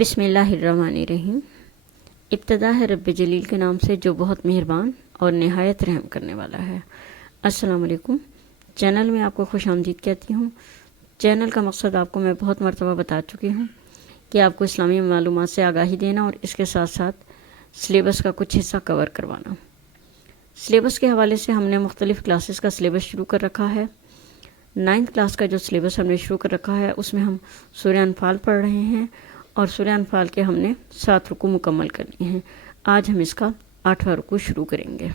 بسم اللہ الرحمن الرحیم۔ ابتدا ہے رب جلیل کے نام سے جو بہت مہربان اور نہایت رحم کرنے والا ہے۔ السلام علیکم۔ چینل میں آپ کو خوش آمدید کہتی ہوں۔ چینل کا مقصد آپ کو میں بہت مرتبہ بتا چکی ہوں کہ آپ کو اسلامی معلومات سے آگاہی دینا اور اس کے ساتھ ساتھ سلیبس کا کچھ حصہ کور کروانا۔ سلیبس کے حوالے سے ہم نے مختلف کلاسز کا سلیبس شروع کر رکھا ہے۔ 9th کلاس کا جو سلیبس ہم نے شروع کر رکھا ہے اس میں ہم سورہ انفال پڑھ رہے ہیں اور سورہ انفال کے ہم نے 7 رکوع مکمل کر لیے ہیں۔ آج ہم اس کا 8واں رکوع شروع کریں گے۔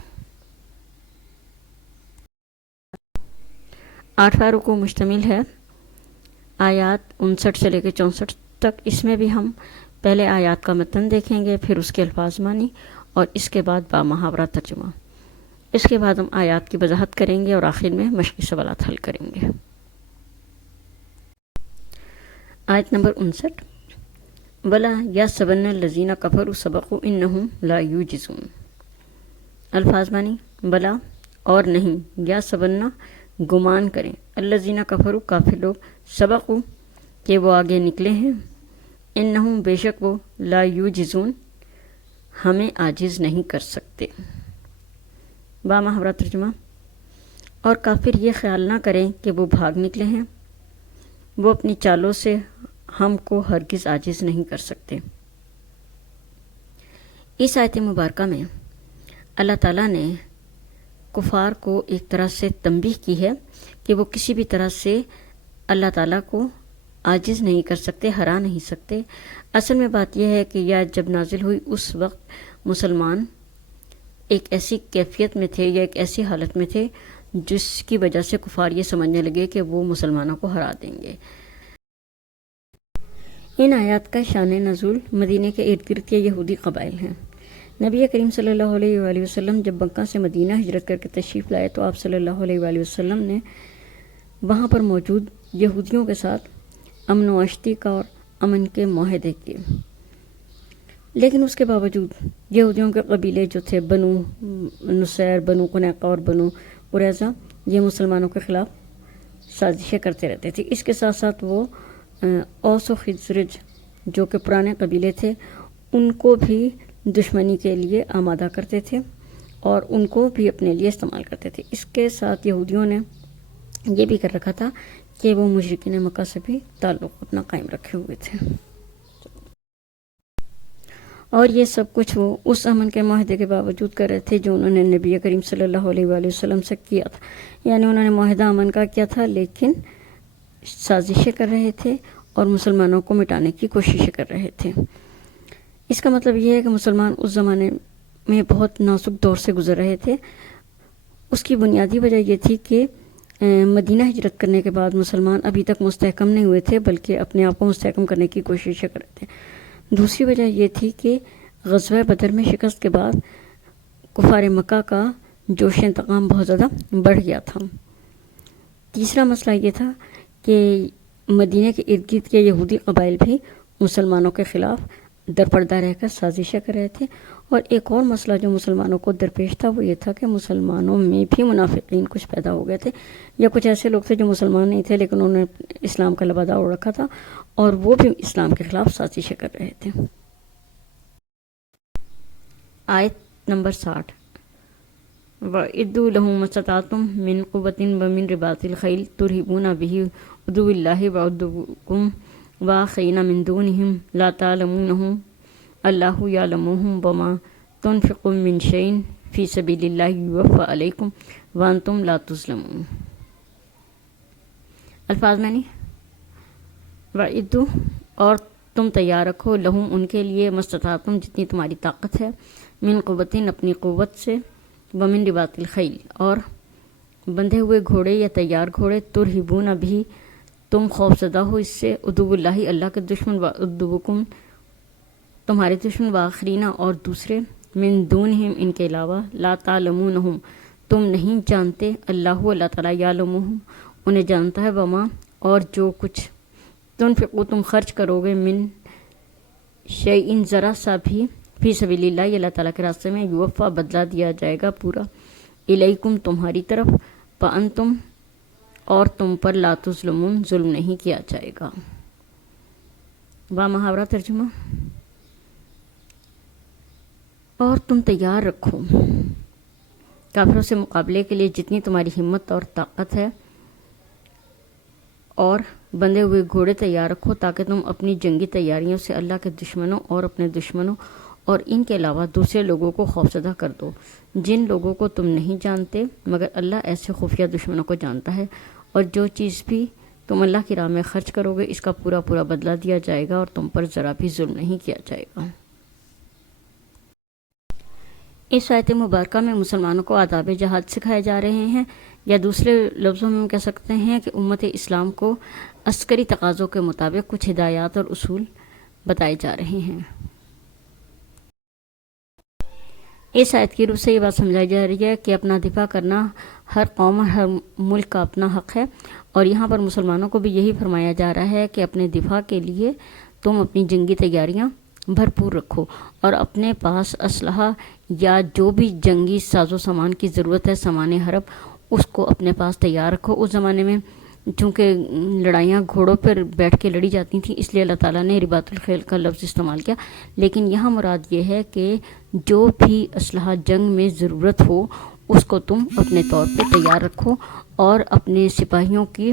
8واں رکوع مشتمل ہے آیات 59 سے لے کے 64 تک۔ اس میں بھی ہم پہلے آیات کا متن دیکھیں گے، پھر اس کے الفاظ معنی اور اس کے بعد با محاورہ ترجمہ۔ اس کے بعد ہم آیات کی وضاحت کریں گے اور آخر میں مشقی سوالات حل کریں گے۔ آیت نمبر 59۔ وَلَا يَحْسَبَنَّ الَّذِينَ كَفَرُوا سَبَقُوا إِنَّهُمْ لَا يُعْجِزُونَ۔ الفاظ معنی بلا اور نہیں، یا سبنہ گمان کریں، الذین کفروا کافر لوگ، سبقوا کہ وہ آگے نکلے ہیں، انہم بے شک وہ، لا یوجزون ہمیں عاجز نہیں کر سکتے۔ با محاورہ ترجمہ۔ اور کافر یہ خیال نہ کریں کہ وہ بھاگ نکلے ہیں، وہ اپنی چالوں سے ہم کو ہرگز عاجز نہیں کر سکتے۔ اس آیت مبارکہ میں اللہ تعالیٰ نے کفار کو ایک طرح سے تنبیہ کی ہے کہ وہ کسی بھی طرح سے اللہ تعالیٰ کو عاجز نہیں کر سکتے، ہرا نہیں سکتے۔ اصل میں بات یہ ہے کہ یہ آیت جب نازل ہوئی اس وقت مسلمان ایک ایسی کیفیت میں تھے یا ایک ایسی حالت میں تھے جس کی وجہ سے کفار یہ سمجھنے لگے کہ وہ مسلمانوں کو ہرا دیں گے۔ ان آیات کا شان نزول مدینہ کے ارد گرد کے یہودی قبائل ہیں۔ نبی کریم صلی اللہ علیہ وآلہ وسلم جب مکہ سے مدینہ ہجرت کر کے تشریف لائے تو آپ صلی اللہ علیہ وآلہ وسلم نے وہاں پر موجود یہودیوں کے ساتھ امن و عشتی کا اور امن کے معاہدے کیے، لیکن اس کے باوجود یہودیوں کے قبیلے جو تھے بنو نصیر، بنو قنیقہ اور بنو قریظہ، یہ مسلمانوں کے خلاف سازشیں کرتے رہتے تھے۔ اس کے ساتھ ساتھ وہ اوس و خزرج جو کہ پرانے قبیلے تھے ان کو بھی دشمنی کے لیے آمادہ کرتے تھے اور ان کو بھی اپنے لیے استعمال کرتے تھے۔ اس کے ساتھ یہودیوں نے یہ بھی کر رکھا تھا کہ وہ مشرکین مکہ سے بھی تعلق اپنا قائم رکھے ہوئے تھے، اور یہ سب کچھ وہ اس امن کے معاہدے کے باوجود کر رہے تھے جو انہوں نے نبی کریم صلی اللہ علیہ وآلہ وسلم سے کیا تھا۔ یعنی انہوں نے معاہدہ امن کا کیا تھا لیکن سازشیں کر رہے تھے اور مسلمانوں کو مٹانے کی کوششیں کر رہے تھے۔ اس کا مطلب یہ ہے کہ مسلمان اس زمانے میں بہت نازک دور سے گزر رہے تھے۔ اس کی بنیادی وجہ یہ تھی کہ مدینہ ہجرت کرنے کے بعد مسلمان ابھی تک مستحکم نہیں ہوئے تھے بلکہ اپنے آپ کو مستحکم کرنے کی کوششیں کر رہے تھے۔ دوسری وجہ یہ تھی کہ غزوہ بدر میں شکست کے بعد کفار مکہ کا جوش انتقام بہت زیادہ بڑھ گیا تھا۔ تیسرا مسئلہ یہ تھا کہ مدینہ کے ارد گرد کے یہودی قبائل بھی مسلمانوں کے خلاف درپردہ رہ کر سازشیں کر رہے تھے۔ اور ایک اور مسئلہ جو مسلمانوں کو درپیش تھا وہ یہ تھا کہ مسلمانوں میں بھی منافقین کچھ پیدا ہو گئے تھے، یا کچھ ایسے لوگ تھے جو مسلمان نہیں تھے لیکن انہوں نے اسلام کا لبادہ اوڑھ رکھا تھا اور وہ بھی اسلام کے خلاف سازشیں کر رہے تھے۔ آیت نمبر 60۔ وَإِدُّوا لَهُم مَا اسْتَطَعْتُم مِّن قُوَّةٍ وَمِن رِّبَاطِ الْخَيْلِ تُرْهِبُونَ بِهِ عَدُوَّ اللَّهِ وَعَدُوَّكُمْ وَآخَرِينَ مِن دُونِهِمْ لَا تَعْلَمُونَهُمُ اللَّهُ يَعْلَمُهُمْ وَمَا تُنْفِقُوا مِن شَيْءٍ فِي سَبِيلِ اللَّهِ يُوَفَّى عَلَيْكُمْ وَأَنْتُمْ لَا تُظْلَمُونَ۔ الفاظ معنی وَإِدُّوا اور تم تیار رکھو، لہم ان کے لیے، مستطاعتم جتنی تمہاری طاقت ہے، من قوتٍ اپنی قوت سے، ومن رباط الخیل اور بندھے ہوئے گھوڑے یا تیار گھوڑے، ترہبون بھی تم خوف زدہ ہو اس سے، عدو اللہ اللہ کے دشمن، وعدوکم تمہارے دشمن، وآخرین اور دوسرے، من دونہم ان کے علاوہ، لا تعلمونہم تم نہیں جانتے، اللہ اللہ تعالیٰ، یعلمہم انہیں جانتا ہے، وما اور جو کچھ، تنفقو تم خرچ کرو گے، من شیئن ذرا سا بھی، فی سبیل اللہ اللہ تعالیٰ کے راستے میں، یوفا بدلہ دیا جائے گا پورا، الیکم تمہاری طرف، وانتم اور تم پر، لا تظلمون ظلم نہیں کیا جائے گا۔ محاورہ ترجمہ، اور تم تیار رکھو کافروں سے مقابلے کے لیے جتنی تمہاری ہمت اور طاقت ہے، اور بندھے ہوئے گھوڑے تیار رکھو تاکہ تم اپنی جنگی تیاریوں سے اللہ کے دشمنوں اور اپنے دشمنوں اور ان کے علاوہ دوسرے لوگوں کو خوفزدہ کر دو، جن لوگوں کو تم نہیں جانتے مگر اللہ ایسے خفیہ دشمنوں کو جانتا ہے، اور جو چیز بھی تم اللہ کی راہ میں خرچ کرو گے اس کا پورا پورا بدلہ دیا جائے گا اور تم پر ذرا بھی ظلم نہیں کیا جائے گا۔ اس آیت مبارکہ میں مسلمانوں کو آداب جہاد سکھائے جا رہے ہیں، یا دوسرے لفظوں میں ہم کہہ سکتے ہیں کہ امت اسلام کو عسکری تقاضوں کے مطابق کچھ ہدایات اور اصول بتائے جا رہے ہیں۔ اس آیت کی روح سے یہ بات سمجھائی جا رہی ہے کہ اپنا دفاع کرنا ہر قوم اور ہر ملک کا اپنا حق ہے، اور یہاں پر مسلمانوں کو بھی یہی فرمایا جا رہا ہے کہ اپنے دفاع کے لیے تم اپنی جنگی تیاریاں بھرپور رکھو، اور اپنے پاس اسلحہ یا جو بھی جنگی ساز و سامان کی ضرورت ہے، سامان حرب، اس کو اپنے پاس تیار رکھو۔ اس زمانے میں چونکہ لڑائیاں گھوڑوں پر بیٹھ کے لڑی جاتی تھیں، اس لیے اللہ تعالیٰ نے رباط الخیل کا لفظ استعمال کیا، لیکن یہاں مراد یہ ہے کہ جو بھی اسلحہ جنگ میں ضرورت ہو اس کو تم اپنے طور پہ تیار رکھو، اور اپنے سپاہیوں کی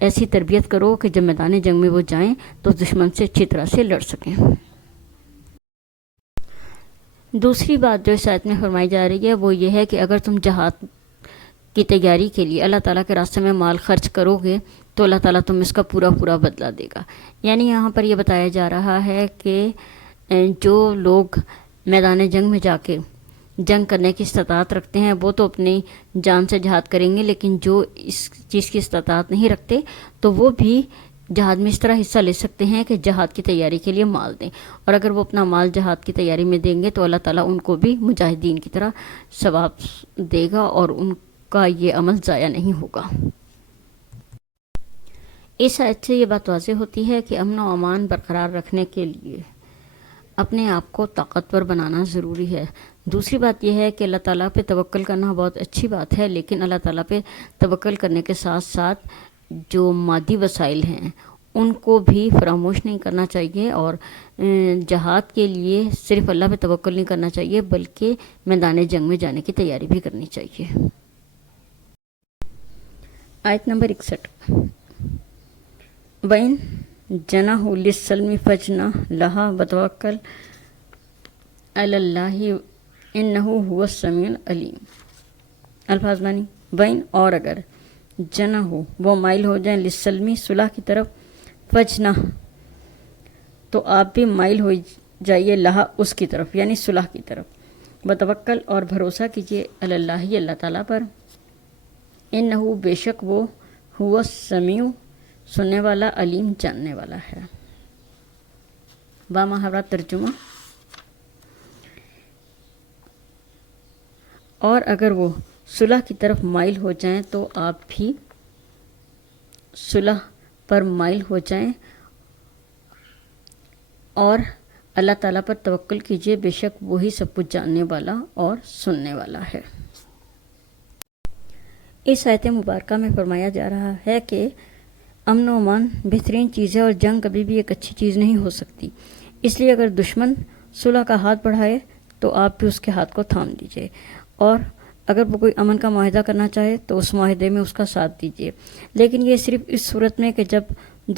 ایسی تربیت کرو کہ جب میدان جنگ میں وہ جائیں تو دشمن سے اچھی طرح سے لڑ سکیں۔ دوسری بات جو اس آیت میں فرمائی جا رہی ہے وہ یہ ہے کہ اگر تم جہاد کی تیاری کے لیے اللہ تعالیٰ کے راستے میں مال خرچ کرو گے تو اللہ تعالیٰ تم اس کا پورا پورا بدلہ دے گا۔ یعنی یہاں پر یہ بتایا جا رہا ہے کہ جو لوگ میدان جنگ میں جا کے جنگ کرنے کی استطاعت رکھتے ہیں وہ تو اپنی جان سے جہاد کریں گے، لیکن جو اس چیز کی استطاعت نہیں رکھتے تو وہ بھی جہاد میں اس طرح حصہ لے سکتے ہیں کہ جہاد کی تیاری کے لیے مال دیں، اور اگر وہ اپنا مال جہاد کی تیاری میں دیں گے تو اللہ تعالیٰ ان کو بھی مجاہدین کی طرح ثواب دے گا اور ان کا یہ عمل ضائع نہیں ہوگا۔ اس آیت سے یہ بات واضح ہوتی ہے کہ امن و امان برقرار رکھنے کے لیے اپنے آپ کو طاقتور بنانا ضروری ہے۔ دوسری بات یہ ہے کہ اللہ تعالیٰ پہ توکل کرنا بہت اچھی بات ہے، لیکن اللہ تعالیٰ پہ توکل کرنے کے ساتھ ساتھ جو مادی وسائل ہیں ان کو بھی فراموش نہیں کرنا چاہیے، اور جہاد کے لیے صرف اللہ پہ توکل نہیں کرنا چاہیے بلکہ میدان جنگ میں جانے کی تیاری بھی کرنی چاہیے۔ آیت نمبر 61، وَإِن جَنَحُوا لِلسَّلْمِ فَاجْنَحْ لَهَا وَتَوَكَّلْ عَلَى اللَّهِ إِنَّهُ هُوَ السَّمِيعُ الْعَلِيمُ۔ الفاظ معنی، وَإِن اور اگر، جَنَحُوا وہ مائل ہو جائیں، لِلسَّلْمِ صلح کی طرف، فَاجْنَحْ تو آپ بھی مائل ہو جائیے، لہا اس کی طرف یعنی صلح کی طرف، وتوکل اور بھروسہ کیجیے، علی اللہ اللہ تعالیٰ پر، انہو بے شک وہ، ہوا السمیع سننے والا، علیم جاننے والا ہے۔ بامحاورہ ترجمہ، اور اگر وہ صلح کی طرف مائل ہو جائیں تو آپ بھی صلح پر مائل ہو جائیں اور اللہ تعالیٰ پر توکل کیجیے، بے شک وہی سب کچھ جاننے والا اور سننے والا ہے۔ اس آیت مبارکہ میں فرمایا جا رہا ہے کہ امن و امان بہترین چیز ہے اور جنگ کبھی بھی ایک اچھی چیز نہیں ہو سکتی، اس لیے اگر دشمن صلح کا ہاتھ بڑھائے تو آپ بھی اس کے ہاتھ کو تھام دیجیے، اور اگر وہ کوئی امن کا معاہدہ کرنا چاہے تو اس معاہدے میں اس کا ساتھ دیجیے، لیکن یہ صرف اس صورت میں کہ جب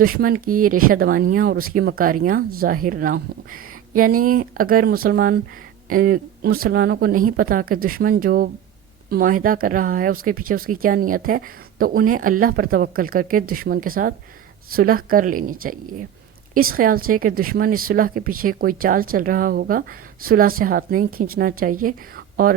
دشمن کی ریشہ دوانیاں اور اس کی مکاریاں ظاہر نہ ہوں۔ یعنی اگر مسلمانوں کو نہیں پتہ کہ دشمن جو معاہدہ کر رہا ہے اس کے پیچھے اس کی کیا نیت ہے، تو انہیں اللہ پر توکل کر کے دشمن کے ساتھ صلح کر لینی چاہیے، اس خیال سے کہ دشمن اس صلح کے پیچھے کوئی چال چل رہا ہوگا، صلح سے ہاتھ نہیں کھینچنا چاہیے، اور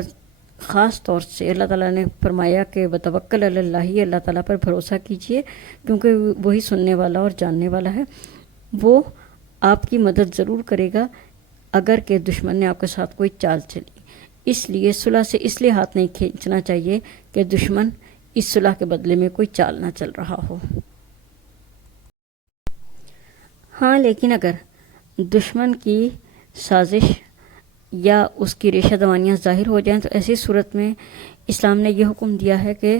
خاص طور سے اللہ تعالیٰ نے فرمایا کہ وتوکل علی اللہ، اللہ تعالیٰ پر بھروسہ کیجیے کیونکہ وہی سننے والا اور جاننے والا ہے، وہ آپ کی مدد ضرور کرے گا اگر کہ دشمن نے آپ کے ساتھ کوئی چال چلی۔ اس لیے صلح سے اس لیے ہاتھ نہیں کھینچنا چاہیے کہ دشمن اس صلح کے بدلے میں کوئی چال نہ چل رہا ہو۔ ہاں لیکن اگر دشمن کی سازش یا اس کی ریشہ دوانیاں ظاہر ہو جائیں تو ایسی صورت میں اسلام نے یہ حکم دیا ہے کہ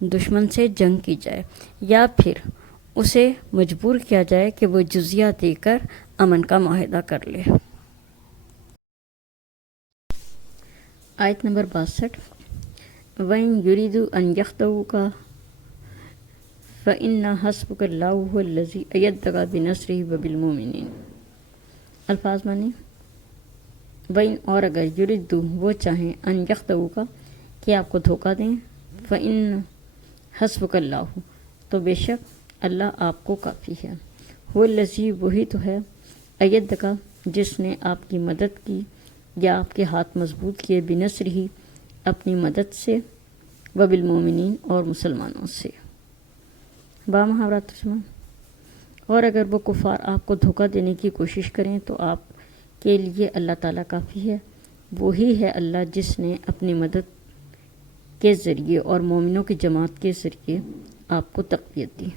دشمن سے جنگ کی جائے، یا پھر اسے مجبور کیا جائے کہ وہ جزیہ دے کر امن کا معاہدہ کر لے۔ آیت نمبر 62 وَإِن يُرِيدُوا أَن يَخْدَعُوكَ فَإِنَّ حَسْبُكَ اللَّهُ هُوَ الَّذِي أَيَّدَكَ بِنَصْرِهِ وَبِالْمُؤْمِنِينَ۔ الفاظ معنی، وَإِن اور اگر یریدو وہ چاہیں ان یخدعوکا کہ آپ کو دھوکہ دیں، فَإِنَّ حَسْبُكَ اللَّهُ تو بے شک اللہ آپ کو کافی ہے، هُوَ الَّذِي وہی تو ہے، أَيَّدَكَ جس نے آپ کی مدد کی یا آپ کے ہاتھ مضبوط کیے، بِنَصْرِهِ اپنی مدد سے، وَبِالْمُؤْمِنِينَ اور مسلمانوں سے۔ بامحاورہ ترجمہ، اور اگر وہ کفار آپ کو دھوکہ دینے کی کوشش کریں تو آپ کے لیے اللہ تعالیٰ کافی ہے، وہی ہے اللہ جس نے اپنی مدد کے ذریعے اور مومنوں کی جماعت کے ذریعے آپ کو تقویت دی۔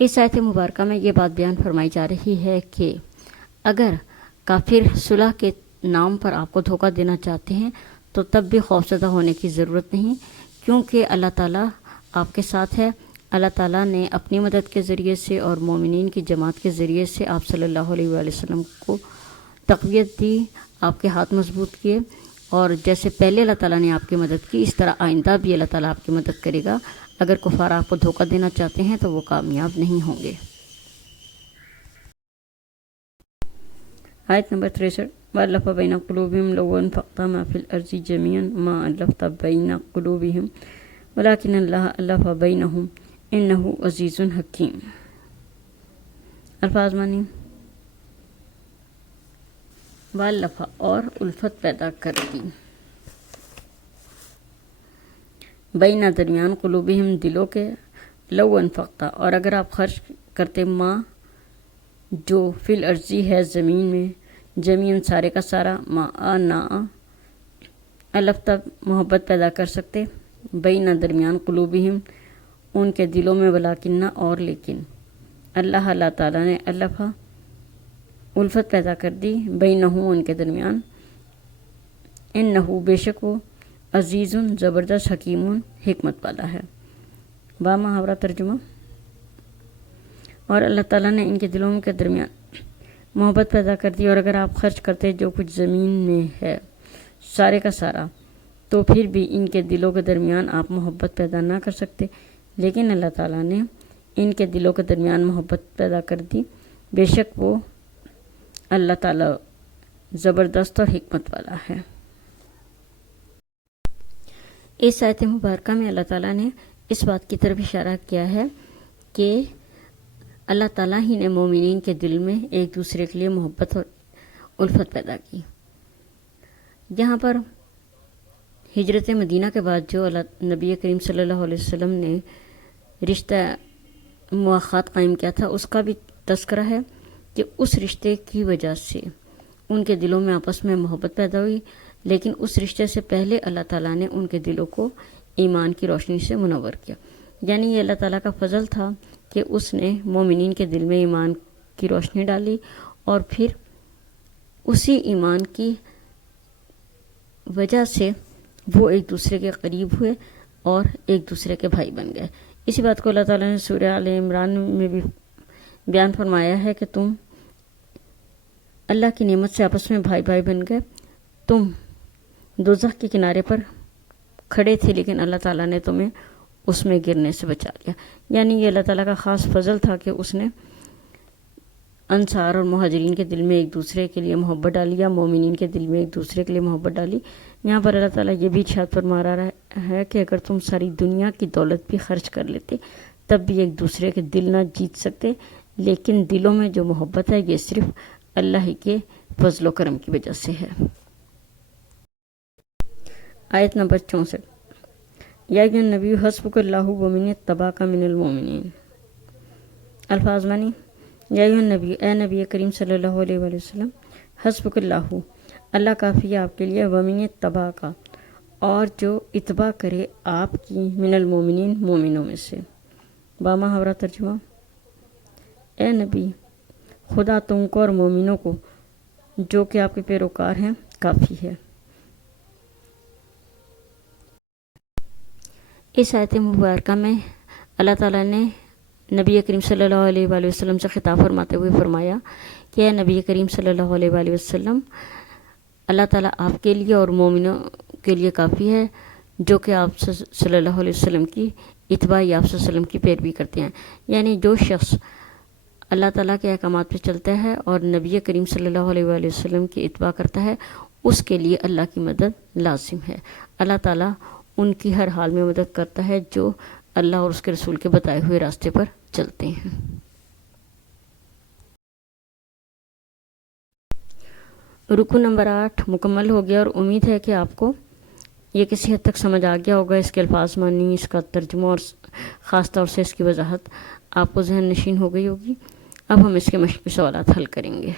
اس آیت مبارکہ میں یہ بات بیان فرمائی جا رہی ہے کہ اگر کافر صلح کے نام پر آپ کو دھوکہ دینا چاہتے ہیں تو تب بھی خوفزدہ ہونے کی ضرورت نہیں، کیونکہ اللہ تعالیٰ آپ کے ساتھ ہے۔ اللہ تعالیٰ نے اپنی مدد کے ذریعے سے اور مومنین کی جماعت کے ذریعے سے آپ صلی اللہ علیہ وآلہ وسلم کو تقویت دی، آپ کے ہاتھ مضبوط کیے، اور جیسے پہلے اللہ تعالیٰ نے آپ کی مدد کی، اس طرح آئندہ بھی اللہ تعالیٰ آپ کی مدد کرے گا۔ اگر کفار آپ کو دھوکہ دینا چاہتے ہیں تو وہ کامیاب نہیں ہوں گے۔ آیت نمبر 63 وَأَلَّفَ بَيْنَ قُلُوبِهِمْ لَوْ أَنفَقْتَ مَا فِي الْأَرْضِ جَمِيعًا مَا أَلَّفْتَ بَيْنَ قُلُوبِهِمْ وَلَكِنَّ اللَّهَ أَلَّفَ بَيْنَهُمْ إِنَّهُ عَزِيزٌ حَكِيمٌ۔ الفاظ معنی، وَأَلَّفَ اور الفت پیدا کر دی، بینہ درمیان، قلوبہم دلوں کے، لو انفقتا اور اگر آپ خرچ کرتے، ماں جو فی الارضی ہے زمین میں، جمین سارے کا سارا، ما نا الفتا محبت پیدا کر سکتے، بینہ درمیان، قلوبہم ان کے دلوں میں، ولیکن اور لیکن، اللہ تعالیٰ نے الفا الفت پیدا کر دی، بینہم ان کے درمیان، انہو بے شک وہ، عزیز زبردست، حکیم حکمت والا ہے۔ بامحاورہ ترجمہ، اور اللہ تعالیٰ نے ان کے دلوں کے درمیان محبت پیدا کر دی، اور اگر آپ خرچ کرتے جو کچھ زمین میں ہے سارے کا سارا، تو پھر بھی ان کے دلوں کے درمیان آپ محبت پیدا نہ کر سکتے، لیکن اللہ تعالیٰ نے ان کے دلوں کے درمیان محبت پیدا کر دی، بے شک وہ اللہ تعالیٰ زبردست اور حکمت والا ہے۔ اس آیت مبارکہ میں اللہ تعالیٰ نے اس بات کی طرف اشارہ کیا ہے کہ اللہ تعالیٰ ہی نے مومنین کے دل میں ایک دوسرے کے لیے محبت اور الفت پیدا کی۔ یہاں پر ہجرت مدینہ کے بعد جو نبی کریم صلی اللہ علیہ وسلم نے رشتہ مواخات قائم کیا تھا، اس کا بھی تذکرہ ہے کہ اس رشتے کی وجہ سے ان کے دلوں میں آپس میں محبت پیدا ہوئی، لیکن اس رشتے سے پہلے اللہ تعالیٰ نے ان کے دلوں کو ایمان کی روشنی سے منور کیا، یعنی یہ اللہ تعالیٰ کا فضل تھا کہ اس نے مومنین کے دل میں ایمان کی روشنی ڈالی، اور پھر اسی ایمان کی وجہ سے وہ ایک دوسرے کے قریب ہوئے اور ایک دوسرے کے بھائی بن گئے۔ اسی بات کو اللہ تعالیٰ نے سورہ آل عمران میں بھی بیان فرمایا ہے کہ تم اللہ کی نعمت سے آپس میں بھائی بھائی بن گئے، تم دوزخ کے کنارے پر کھڑے تھے لیکن اللہ تعالیٰ نے تمہیں اس میں گرنے سے بچا لیا، یعنی یہ اللہ تعالیٰ کا خاص فضل تھا کہ اس نے انصار اور مہاجرین کے دل میں ایک دوسرے کے لیے محبت ڈالی، یا مومنین کے دل میں ایک دوسرے کے لیے محبت ڈالی۔ یہاں پر اللہ تعالیٰ یہ بھی ارشاد فرما رہا ہے کہ اگر تم ساری دنیا کی دولت بھی خرچ کر لیتے تب بھی ایک دوسرے کے دل نہ جیت سکتے، لیکن دلوں میں جو محبت ہے یہ صرف اللہ ہی کے فضل و کرم کی وجہ سے ہے۔ آیت نمبر 64 یا ایھا النبی حسبک اللہ ومن اتبعک من المؤمنین۔ الفاظ معنی، یا ایھا النبی، اے نبی کریم صلی اللہ علیہ وآلہ وسلم، حسبک اللہ، اللہ کافی ہے آپ کے لیے، ومن اتبعک اور جو اتباع کرے آپ کی، من المؤمنین مومنوں میں سے۔ بامحاورہ ترجمہ، اے نبی خدا تم کو اور مومنوں کو جو کہ آپ کے پیروکار ہیں کافی ہے۔ اس آیت مبارکہ میں اللہ تعالیٰ نے نبی کریم صلی اللہ علیہ وآلہ وسلم سے خطاب فرماتے ہوئے فرمایا کہ اے نبی کریم صلی اللہ علیہ وآلہ وسلم، اللہ تعالیٰ آپ کے لیے اور مومنوں کے لیے کافی ہے جو کہ آپ صلی اللہ علیہ وسلم کی اتباع یا آپ صلی اللہ علیہ وسلم کی پیروی کرتے ہیں. یعنی جو شخص اللہ تعالیٰ کے احکامات پہ چلتا ہے اور نبی کریم صلی اللہ علیہ وآلہ وسلم کی اتباع کرتا ہے، اس کے لیے اللہ کی مدد لازم ہے. اللہ تعالیٰ ان کی ہر حال میں مدد کرتا ہے جو اللہ اور اس کے رسول کے بتائے ہوئے راستے پر چلتے ہیں. رکو نمبر 8 مکمل ہو گیا، اور امید ہے کہ آپ کو یہ کسی حد تک سمجھ آ گیا ہوگا. اس کے الفاظ معنی، اس کا ترجمہ اور خاص طور سے اس کی وضاحت آپ کو ذہن نشین ہو گئی ہوگی. اب ہم اس کے مشقی سوالات حل کریں گے.